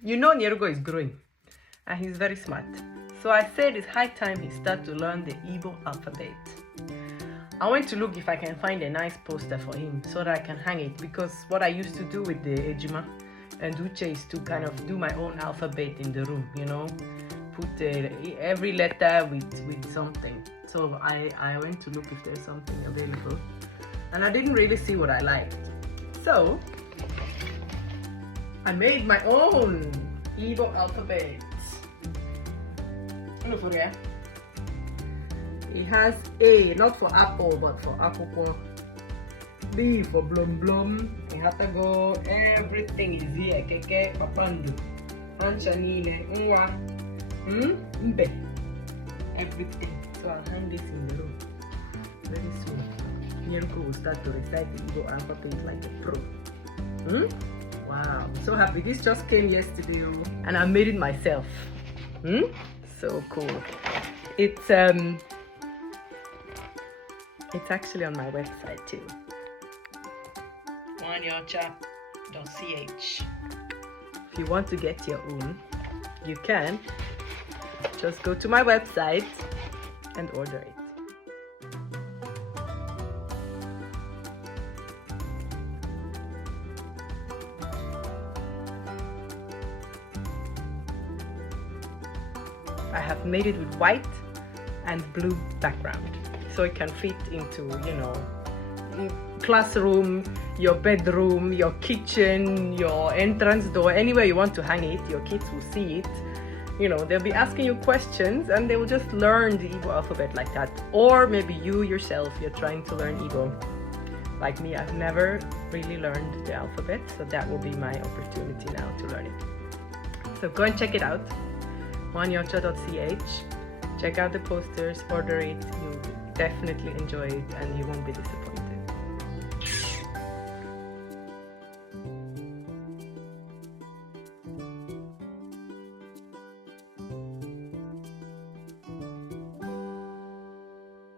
You know Nyereugo is growing and he's very smart. So I said it's high time he start to learn the Igbo alphabet. I went to look if I can find a nice poster for him so that I can hang it, because what I used to do with the Ejima and Uche is to kind of do my own alphabet in the room, you know, put every letter with something. So I went to look if there's something available and I didn't really see what I liked. So I made my own Igbo alphabet. It has A, not for apple, but for akwụkwọ. B for blum blum. You have to go. Everything is here. Keke, papandu, ancha niile, nwa, mbe. Everything. So I'll hang this in the room very soon. Nyereugo will start to recite the Igbo alphabet like a pro. Wow, I'm so happy. This just came yesterday, and I made it myself. So cool. It's actually on my website too. Nyereugo.ch. If you want to get your own, you can. Just go to my website and order it. I have made it with white and blue background, so it can fit into, you know, classroom, your bedroom, your kitchen, your entrance door, anywhere you want to hang it. Your kids will see it. You know, they'll be asking you questions and they will just learn the Igbo alphabet like that. Or maybe you yourself, you're trying to learn Igbo. Like me, I've never really learned the alphabet, so that will be my opportunity now to learn it. So go and check it out. Nyereugo.ch. Check out the posters, order it. You'll definitely enjoy it and you won't be disappointed.